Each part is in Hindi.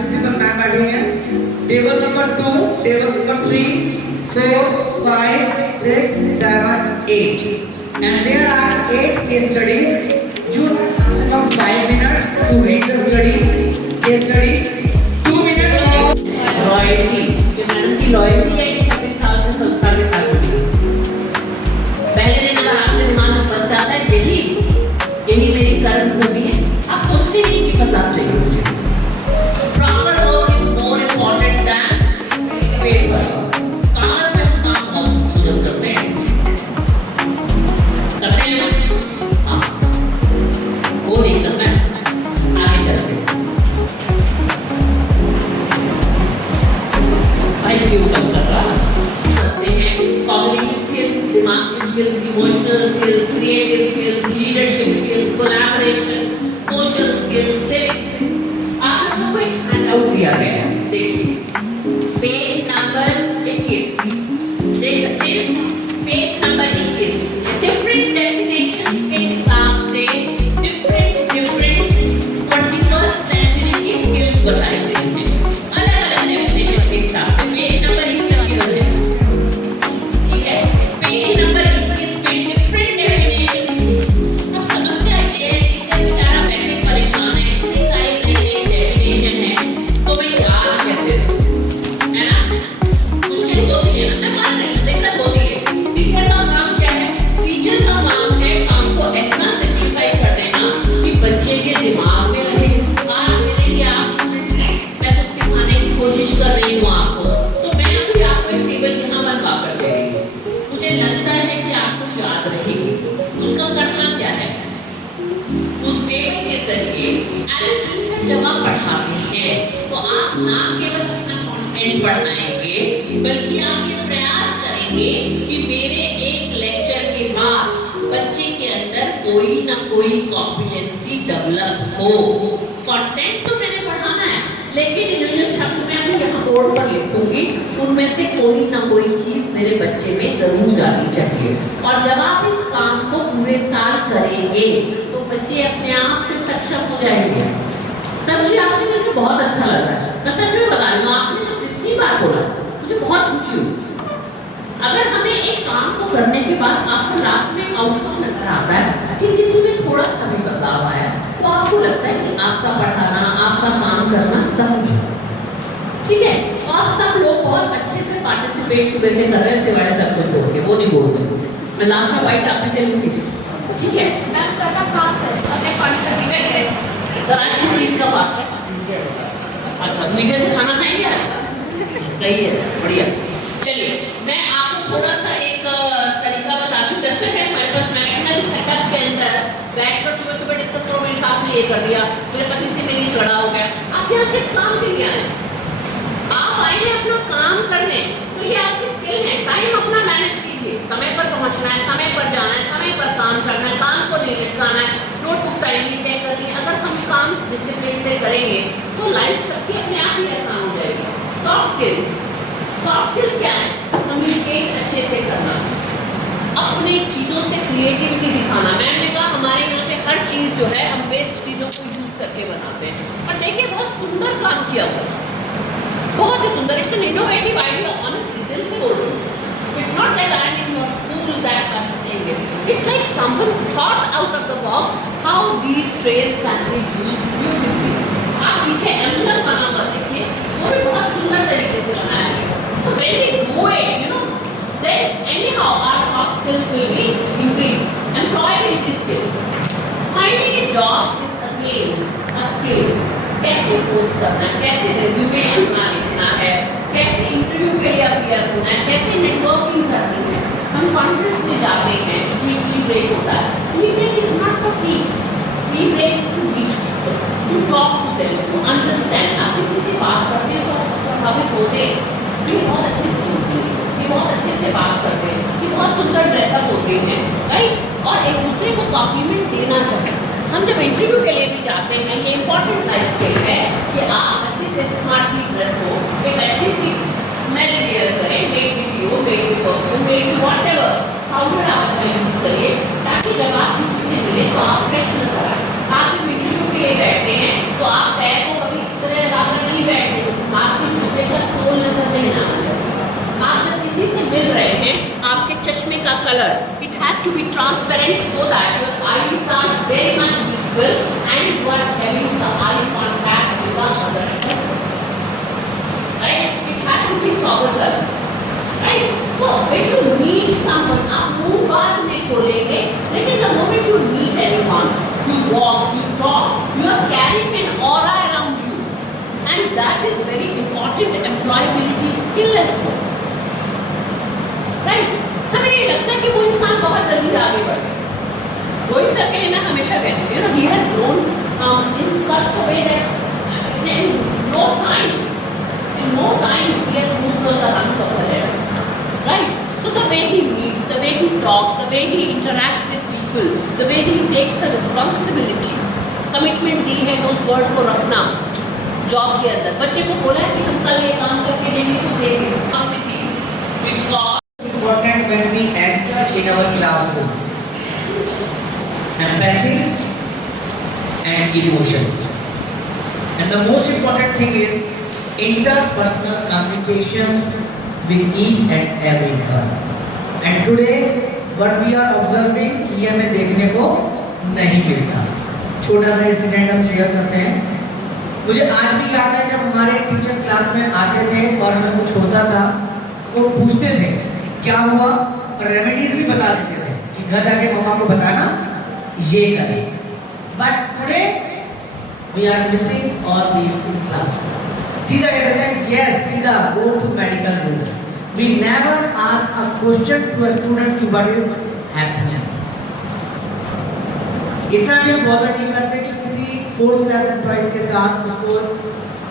प्रिंसिपल मैम बैठी हैं। Table number 2, table number 3, 4, 5, 6, 7, 8 and there are 8 case studies. You have maximum 5 minutes to read the study. Case study 2 minutes of royalty. ये मैडम की रॉयल्टी है कि 26 साल से संस्था के साथ जुड़ी है। पहले दिन अगर आपके दिमाग में बस जाता है यही मेरी कर्म भूमि है, आप सोचते नहीं कि बदलाव चाहिए मुझे। Proper work is more important than paid work. कागज पे हम काम बहुत सुगम करते हैं हाँ, वो नहीं करना है। आगे चलते हैं भाई, क्यों कम कर रहा करते हैं। कॉग्निटिव स्किल्स, दिमाग की skills, emotional skills, creative skills, leadership skills, collaboration, social skills, civics. आप लोगों को एक हैंडआउट दिया गया है, देखिए पेज नंबर 21 देख सकते हैं। पेज नंबर 21 डिफरेंट डेफिनेशंस के हिसाब से डिफरेंट 21st सेंचुरी की स्किल्स बताई गई हैं, अलग अलग डेफिनेशन के हिसाब से। पेज नंबर 21 की है, ठीक है। पेज नंबर 21 पे डिफरेंट डेफिनेशन। अब समस्या ये है टीचर बेचारा वैसे परेशान है, इतनी सारी नई नई डेफिनेशन है, तो मैं याद कैसे करूं, है ना? मुश्किल होती है ना, मान रही हूं, दिक्कत होती है। टीचर का काम क्या है? टीचर का काम है काम को इतना सिंपलीफाई कर देना कि बच्चे के दिमाग में रहे। आज मेरे लिए आप स्टूडेंट्स हैं, मैं कुछ सिखाने की कोशिश कर रही हूँ आपको, तो मैं भी आपको एक टेबल यहाँ बनवा कर दे रही हूँ। मुझे लगता है कि आपको याद रहेगी। उसका करना क्या है? उस टेबल के जरिए एज ए टीचर जब आप पढ़ाते हैं तो आप ना केवल अपना कंटेंट पढ़ाएंगे, बल्कि आप ये प्रयास करेंगे कि मेरे एक लेक्चर के बाद बच्चे के अंदर कोई ना कोई कॉम्पिटेंसी डेवलप हो। कंटेंट तो मैंने पढ़ाना है, लेकिन जो शब्द मैं अभी यहाँ बोर्ड पर लिखूंगी उनमें से कोई ना कोई चीज मेरे बच्चे में जरूर जानी चाहिए। और जब आप इस काम को पूरे साल करेंगे तो बच्चे अपने आप से सक्षम हो जाएंगे। सर मुझे आपसे मिलकर बहुत अच्छा लग रहा है, मैं सच में बता रही हूँ। आपने जब जितनी बार बोला मुझे बहुत खुशी हुई। अगर हमें एक काम को करने के बाद आपको लास्ट में आउटकम नजर आता है कि किसी में थोड़ा सा भी बदलाव आया, तो आपको लगता है कि आपका पढ़ाना, आपका काम करना सफल है, ठीक है। तो आप सब लोग बहुत अच्छे से पार्टिसिपेट सुबह से कर रहे हैं, सिवाय सब कुछ छोड़ के, वो नहीं बोल रहे। मैं लास्ट में वाइट आपसे से लूंगी, ठीक है। मैम सर का फास्ट है, अपने पानी का टिकट है। सर आज किस चीज का फास्ट है? अच्छा, मीठे से खाना खाएंगे आज? सही है, बढ़िया। चलिए मैं आपको थोड़ा सा एक तरीका बताती हूँ। दर्शक है हमारे पास मैशनल सेटअप के अंदर बैठकर सुबह सुबह डिस्कस करो, मेरे सास ने ये कर दिया, मेरे पति से मेरी झगड़ा हो गया। आप यहाँ किस काम के लिए आए? आप आए हैं अपना काम करने, तो ये आपकी स्किल है। टाइम अपना मैनेज कीजिए, समय पर पहुंचना है, समय पर जाना है, समय पर काम करना है, काम को नहीं लटकाना है, नोटबुक टाइमली चेक करनी है। अगर हम काम डिसिप्लिन से करेंगे तो लाइफ सबकी अपने आप ही आसान हो जाएगी। सॉफ्ट स्किल्स क्या है? कम्युनिकेट अच्छे से करना, अपने चीज़ों से क्रिएटिविटी दिखाना। मैम ने कहा हमारे यहाँ पे हर चीज़ जो है हम वेस्ट चीज़ों को यूज़ करके बनाते हैं, और देखिए बहुत सुंदर काम किया हुआ है, बहुत ही सुंदर। It's an innovative idea, honestly दिल से बोल रही हूँ। It's not that I am in your school that I am saying it, it's like someone thought out of the box how these trace can be used beautifully. आप पीछे एम्बलम बना हुआ देखिए, वो भी बहुत सुंदर तरीके से बनाया है। So when we do it, you know, then anyhow our soft skills will be increased. Employability skills. Finding a job is again a skill. कैसे पोस्ट करना है, कैसे रेज्यूमे अपना लिखना है, कैसे इंटरव्यू के लिए अपीयर होना है, कैसे नेटवर्किंग करनी है। हम कॉन्फ्रेंस में जाते हैं, उसमें टी ब्रेक होता है। Tea break is not for tea, tea break is to reach people, to talk to them, to understand. आप किसी से बात करते हैं तो प्रभावित होते हैं, ये बहुत अच्छे से होती है, ये बहुत अच्छे से बात करते हैं, ये बहुत सुंदर ड्रेसअप होते हैं, राइट। और एक दूसरे को कॉम्प्लीमेंट देना चाहिए। हम जब इंटरव्यू के लिए भी जाते हैं, ये इंपॉर्टेंट लाइफ स्किल है कि आप अच्छे से स्मार्टली ड्रेस हो, एक अच्छी सी स्मेल वेयर करें, made with you, made with perfume, made with whatever powder आप अच्छा यूज करिए, ताकि जब आप किसी से मिले तो आप फ्रेश नजर आए। आप जब इंटरव्यू के लिए बैठते हैं तो आप पैर को कभी इस तरह लगाकर नहीं बैठते color. It has to be transparent so that your eyes are very much visible and you are having the eye contact with the other person. Right? It has to be sober color. Right? So when you meet someone, आप मुंह बात में बोलेंगे, लेकिन the moment you meet anyone, you walk, you talk, you are carrying an aura around you, and that is very important employability skill as well. Right? हमें ये लगता है कि वो इंसान बहुत जल्दी आगे बढ़े. रोहित सर के लिए मैं हमेशा कहती हूँ, you know, he has grown in such a way that in no time he has moved on the rungs of the ladder. Right? So the way he meets, the way he talks, the way he interacts with people, the way he takes the responsibility, commitment दी है तो उस वर्ड को रखना जॉब के अंदर. बच्चे को बोला है कि हम कल ये काम करके देंगे तो देंगे. Because Important when we enter in our classroom. Empathy and emotions. And the most important thing is interpersonal communication with each and everyone. And today what we are observing ये हमें देखने को नहीं मिलता. छोटा सा इंसिडेंट हम शेयर करते हैं. मुझे आज भी याद है जब हमारे टीचर्स क्लास में आते थे और हमें कुछ होता था वो पूछते थे क्या हुआ और रेमेडीज भी बता देते थे कि घर जाके मम्मा को बताना ये करें. But today we are missing all these in class. सीधा कहते हैं यस सीधा go to medical room. We never ask a question to a student कि व्हाट इज हैपनिंग. इतना भी हम बॉदर नहीं करते कि किसी 4th क्लास एम्प्लॉइज के साथ उसको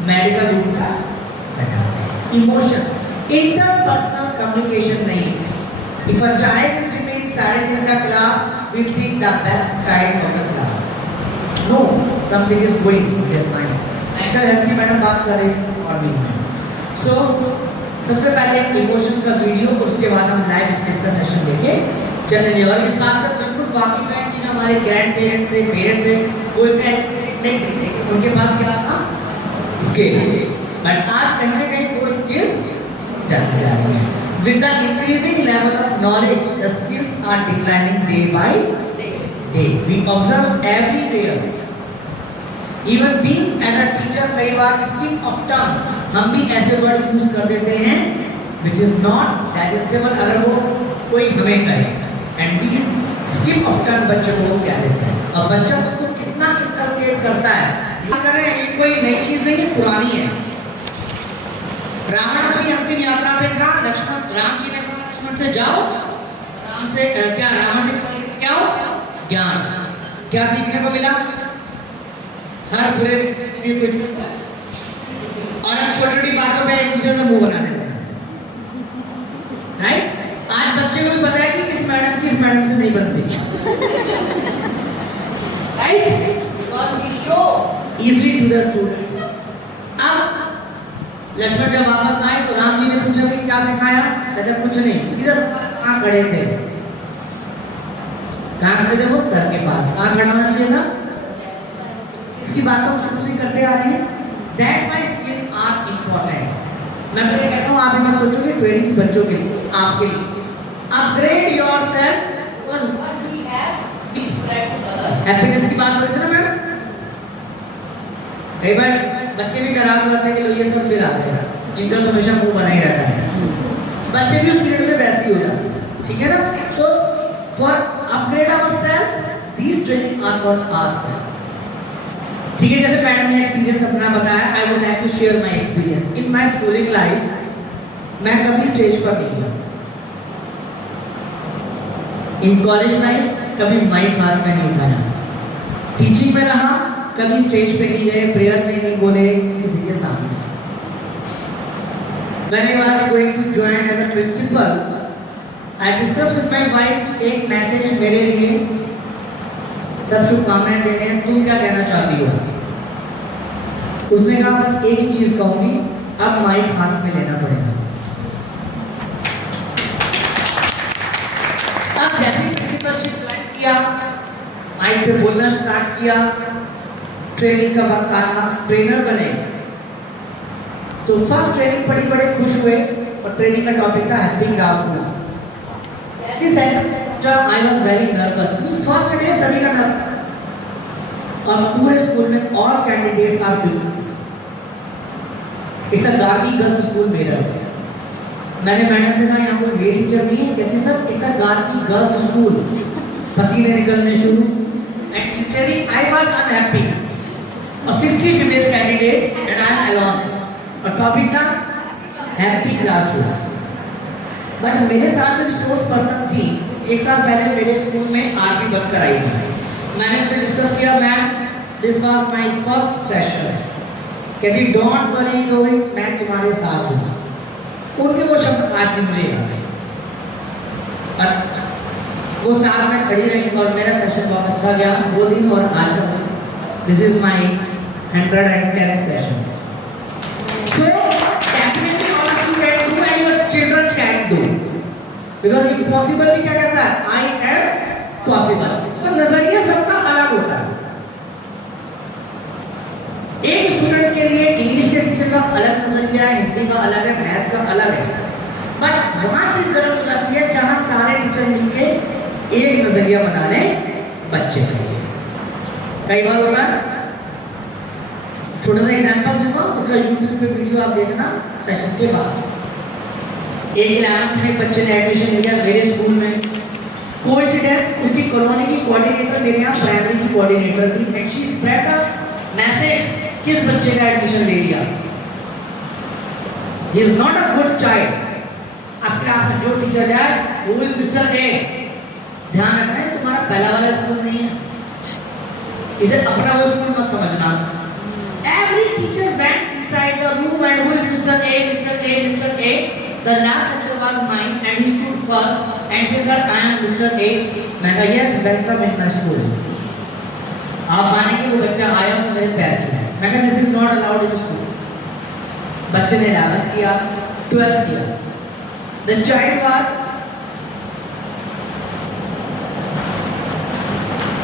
मेडिकल रूम का बैठा दें. Emotions interpersonal communication nahi. If a child is remain silent in the class, we think the best child of the class. No, something is going in their mind. Mental health की मैडम बात करें और भी. So सबसे पहले इमोशंस का वीडियो उसके बाद हम लाइव स्किल्स का सेशन देखे चलेंगे. और इस बात से बिल्कुल वाकिफ है कि हमारे ग्रैंड पेरेंट्स थे पेरेंट्स थे वो इतने नहीं थे लेकिन उनके पास क्या था स्किल. बट आज कहीं ना कहीं वो skills with the increasing level of knowledge the skills are declining day by day. We observe everywhere. Even being as a teacher कई बार slip of tongue हम भी ऐसे वर्ड यूज कर देते हैं which is not digestible अगर वो कोई हमें करे and we slip of tongue बच्चे को क्या देते हैं. अब बच्चा उसको कितना इंटरप्रेट करता है अगर ये कोई नई चीज नहीं है पुरानी है. रावण अपनी अंतिम यात्रा पे था. लक्ष्मण राम जी ने कहा लक्ष्मण से जाओ राम से क्या रावण से क्या हो ज्ञान. क्या सीखने को मिला हर बुरे में कुछ और हम छोटी छोटी बातों पे एक दूसरे से मुंह बना देते हैं. राइट? आज बच्चे को भी पता है कि इस मैडम की इस मैडम से नहीं बनती. Right? Because we show easily to the students. अब लक्ष्मण जब वापस आए तो राम जी ने पूछा कि क्या सिखाया. कहते कुछ नहीं. सीधा कहाँ खड़े थे. कहाँ खड़े थे वो सर के पास. कहाँ खड़ा होना चाहिए था. इसकी बात हम शुरू से करते आ रहे हैं. That's why skills are important. मैं तो ये कहता हूँ आप भी मत सोचो कि ट्रेनिंग्स बच्चों के लिए आपके लिए. Upgrade yourself was what we have been spread to others. Happiness की बात हो रही थी ना मैडम. कई बार बच्चे भी नाराज होते हैं कि लो ये सब फिर आ जाएगा. इनका तो हमेशा मुंह बना ही रहता है. बच्चे भी उस पीरियड में वैसे ही हो जाते हैं. ठीक है ना. So for upgrade ourselves these training are for ourselves. ठीक है. जैसे मैडम ने एक्सपीरियंस अपना बताया I would like to share my experience in my schooling life. मैं कभी स्टेज पर नहीं गया. इन कॉलेज लाइफ कभी माइक हाथ में नहीं उठाया. टीचिंग में रहा कभी स्टेज पे नहीं गए प्रेयर में नहीं बोले किसी के सामने. When I was going to join as a principal, I discussed with my wife एक मैसेज मेरे लिए सब शुभकामनाएं दे रहे हैं तुम क्या कहना चाहती हो. उसने कहा बस एक ही चीज कहूंगी अब माइक हाथ में लेना पड़ेगा. अब जैसे प्रिंसिपलशिप ज्वाइन किया माइक पे बोलना स्टार्ट किया ट्रेनिंग का वक्त आया ट्रेनर बने तो फर्स्ट ट्रेनिंग बड़े खुश हुए और ट्रेनिंग का टॉपिक था हैप्पी क्लासरूम. एसटी सेंटर जो आई वाज वेरी नर्वस क्योंकि फर्स्ट डे सभी का डर और पूरे स्कूल में all candidates are females. It's a Gargi girls school Meerut. मैंने मैडम से कहा यहाँ कोई मेल टीचर नहीं है, कहती sir it's a Gargi girls school. पसीने निकलने शुरू and literally I was unhappy और 60 females candidate and I am alone और टॉपिक था हैप्पी क्लासरूम। बट मेरे साथ जो रिसोर्स पर्सन थी एक साल पहले मेरे स्कूल में आरपी बनकर आई थी। मैंने उनसे डिस्कस किया ma'am this was my first session, कहती डोंट वरी रोहित मैं तुम्हारे साथ हूँ। उनके वो शब्द आज भी मुझे याद है और वो साथ में खड़ी रही और मेरा सेशन बहुत अच्छा गया वो दिन और आज का दिन। This is my 110th session. So definitely all of you can do and your children can do because impossible भी क्या कहता है I am possible। तो नजरिया सबका अलग होता है। एक स्टूडेंट के लिए इंग्लिश के टीचर का अलग नजरिया है, हिंदी का अलग है, मैथ्स का अलग है। बट वहां चीज गलत हो जाती है जहां सारे टीचर मिलके एक नजरिया बना ले बच्चे के लिए। कई बार होता है, छोटा सा एग्जांपल दूंगा उसका यूट्यूब पे वीडियो आप देखना सेशन के बाद। एक 11th में बच्चे ने एडमिशन लिया मेरे स्कूल में। कोइंसिडेंस उसकी कॉलोनी की कोऑर्डिनेटर मेरे यहाँ प्राइमरी की कोऑर्डिनेटर थी and she spread the message किस बच्चे का एडमिशन ले लिया। He is not a good child. अब क्लास में जो टीचर जाए वो इज मिस्टर ए। ध्यान रखना है तुम्हारा पहला वाला स्कूल नहीं है, इसे अपना वो स्कूल मत समझना। Every teacher went inside the room and who is mister A mister A mister A. The last lecture was mine and he stood first and said, "Sir, I am Mr. A." मैं कहा yes, welcome in my school। आप मानेंगे वो बच्चा आया उसने मेरे पैर छुए। मैं कहा this is not allowed in school। बच्चे ने 11th किया, 12th किया। The child was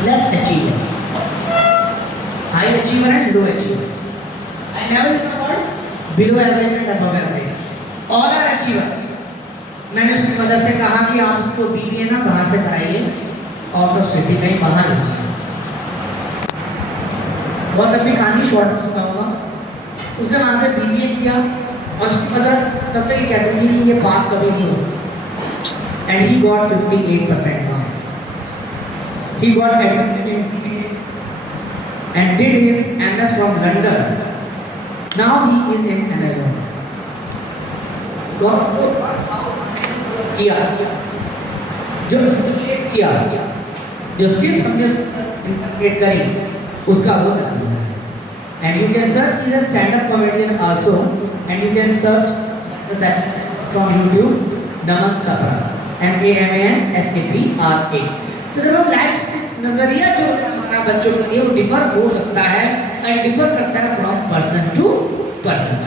less achiever, high achiever and low achiever। I never use the word below average and above average। All are achiever. मैंने उसकी मदर से कहा कि आप उसको बीबीए ना बाहर से कराइए आउट ऑफ सिटी कहीं बाहर लीजिए। बहुत लंबी कहानी शॉर्ट में सुनाऊंगा। उसने वहाँ से बीबीए किया और उसकी मदर तब तक ये कहती थी कि ये पास कभी नहीं हो and he got 58% marks. He got admission and did his MS from London. Now he is in Amazon. किया जो किया जो स्किल्स हमने इंटरप्रेट करी उसका वो नतीजा है। And you can search is a stand up comedian also and you can search from YouTube Naman Sapra NAMANSAPRA। तो जब हम लाइफ स्किल्स नजरिया जो हमारा बच्चों के लिए वो डिफर हो सकता है एंड डिफर करता है फ्रॉम पर्सन टू पर्सन।